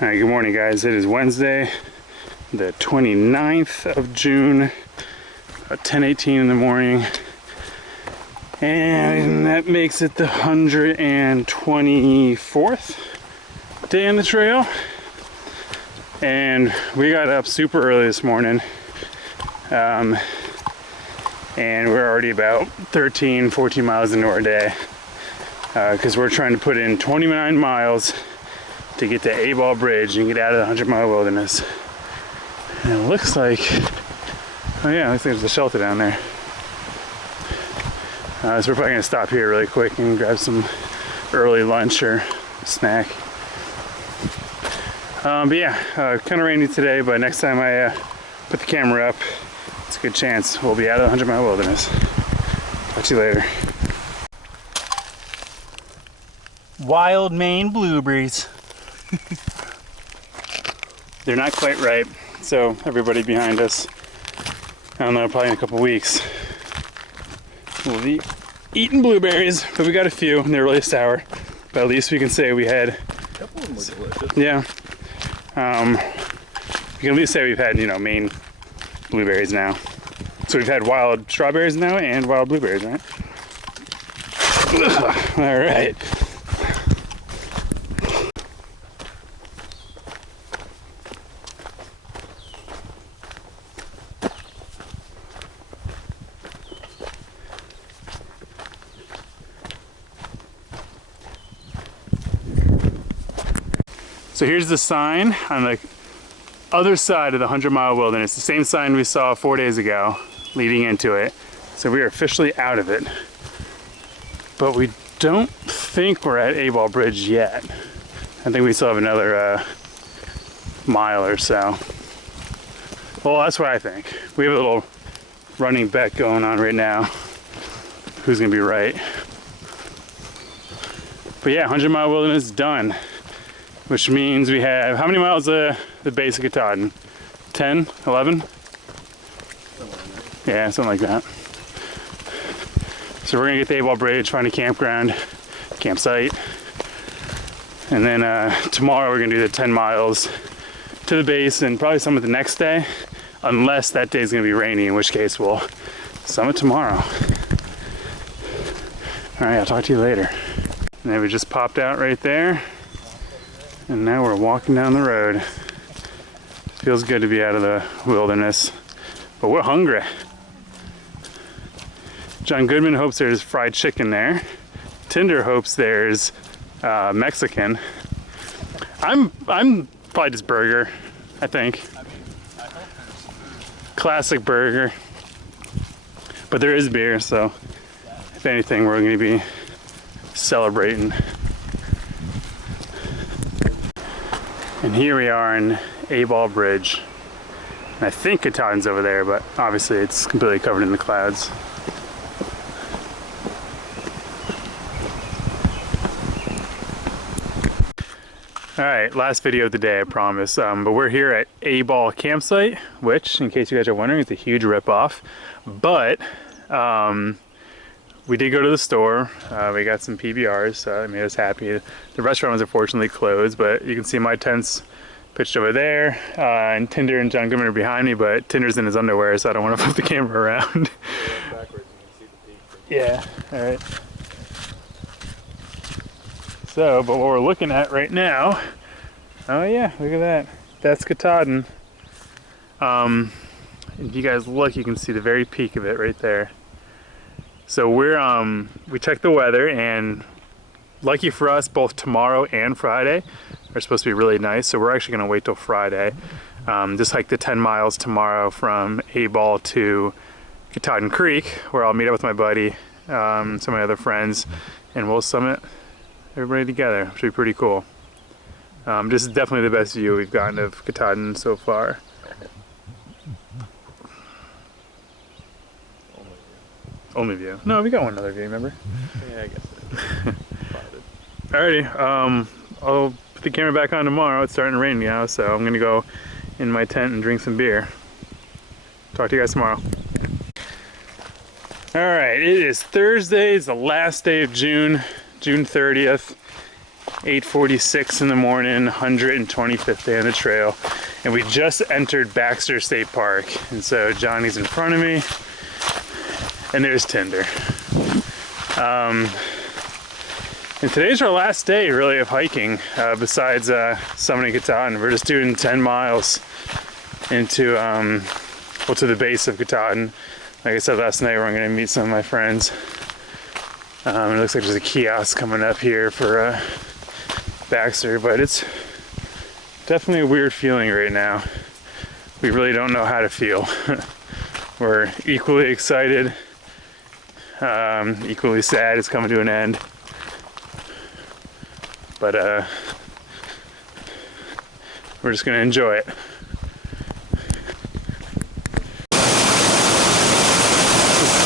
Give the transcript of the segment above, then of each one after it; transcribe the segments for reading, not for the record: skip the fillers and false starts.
All right, good morning guys. It is Wednesday, the 29th of June, about 10:18 in the morning. And that makes it the 124th day on the trail. And we got up super early this morning. And we're already about 13, 14 miles into our day. Because we're trying to put in 29 miles to get to Abol Bridge and get out of the 100-mile wilderness. And it looks like, oh yeah, it looks like there's a shelter down there. So we're probably gonna stop here really quick and grab some early lunch or snack. But yeah, kind of rainy today, but next time I put the camera up, it's a good chance we'll be out of the 100-mile wilderness. Talk to you later. Wild Maine blueberries. They're not quite ripe, so everybody behind us, I don't know, probably in a couple weeks, we'll be eating blueberries. But we got a few, and they're really sour. But at least we can say we had. A couple of them were delicious. Yeah. We can at least say we've had, you know, Maine blueberries now. So we've had wild strawberries now and wild blueberries, right? Ugh. All right. So here's the sign on the other side of the 100-mile wilderness, the same sign we saw 4 days ago leading into it. So we are officially out of it. But we don't think we're at Abol Bridge yet. I think we still have another mile or so. Well, that's what I think. We have a little running bet going on right now. Who's gonna be right? But yeah, 100-mile wilderness is done. Which means we have, how many miles the base of Katahdin? 10, 11? Yeah, something like that. So we're gonna get to Abol Bridge, find a campsite. And then tomorrow we're gonna do the 10 miles to the base and probably summit the next day, unless that day's gonna be rainy, in which case we'll summit tomorrow. All right, I'll talk to you later. And then we just popped out right there. And now we're walking down the road. Feels good to be out of the wilderness, but we're hungry. John Goodman hopes there's fried chicken there. Tinder hopes there's Mexican. I'm probably just burger, I think. Classic burger. But there is beer, so if anything, we're gonna be celebrating. And here we are in Abol Bridge. And I think Katahdin's over there, but obviously it's completely covered in the clouds. All right, last video of the day, I promise. But we're here at Abol campsite, which, in case you guys are wondering, is a huge ripoff. But we did go to the store. We got some PBRs, so that made us happy. The restaurant was unfortunately closed, but you can see my tent's pitched over there. And Tinder and John Goodman are behind me, but Tinder's in his underwear, so I don't want to flip the camera around. Backwards, you can see the peak. Yeah, all right. So, but what we're looking at right now, oh yeah, look at that. That's Katahdin. If you guys look, you can see the very peak of it right there. So we checked the weather, and lucky for us, both tomorrow and Friday are supposed to be really nice. So we're actually gonna wait till Friday. Just hike the 10 miles tomorrow from Abol to Katahdin Creek, where I'll meet up with my buddy, some of my other friends, and we'll summit everybody together, which will be pretty cool. This is definitely the best view we've gotten of Katahdin so far. Only view. No, we got one other view, remember? Yeah, I guess. Alrighty, I'll put the camera back on tomorrow. It's starting to rain now, so I'm gonna go in my tent and drink some beer. Talk to you guys tomorrow. Alright, it is Thursday. It's the last day of June, June 30th. 8:46 in the morning, 125th day on the trail. And we just entered Baxter State Park. And so Johnny's in front of me, and there's Tinder. And today's our last day, really, of hiking, besides summiting Katahdin. We're just doing 10 miles into, well, to the base of Katahdin. Like I said last night, we're going to meet some of my friends. It looks like there's a kiosk coming up here for Baxter, but it's definitely a weird feeling right now. We really don't know how to feel. We're equally excited, equally sad it's coming to an end. But we're just gonna enjoy it.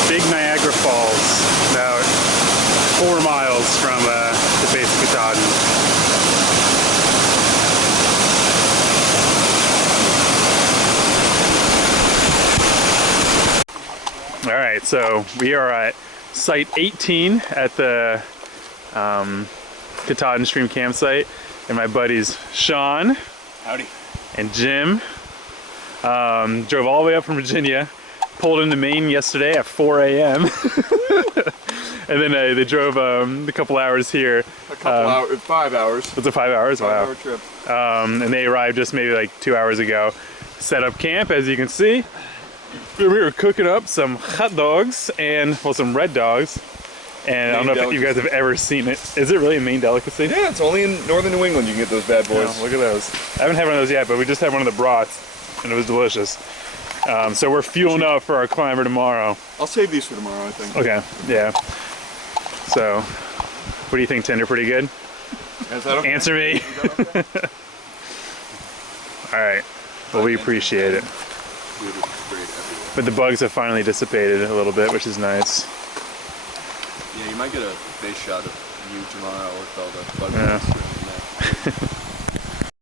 Big Niagara Falls, about 4 miles from the base of Katahdin. All right, so we are at site 18 at the Katahdin Stream campsite, and my buddies Sean, Howdy, and Jim drove all the way up from Virginia, pulled into Maine yesterday at 4 a.m. and then they drove a couple hours here. A couple hours, 5 hours. It's a 5 hours? Wow. 5 hour trip. And they arrived just maybe like 2 hours ago. Set up camp, as you can see. We were cooking up some hot dogs and, well, some red dogs. And I don't know if you guys have ever seen it. Is it really a Maine delicacy? Yeah, it's only in northern New England you can get those bad boys. Oh, look at those. I haven't had one of those yet, but we just had one of the brats, and it was delicious. So we're fueling up for our climb for tomorrow. I'll save these for tomorrow, I think. Okay, yeah. So, what do you think, Tinder? Pretty good? Is that okay? Answer me. Is that okay? All right. Well, we appreciate it. But the bugs have finally dissipated a little bit, which is nice. Yeah, you might get a face shot of you tomorrow with all the bugs. Yeah.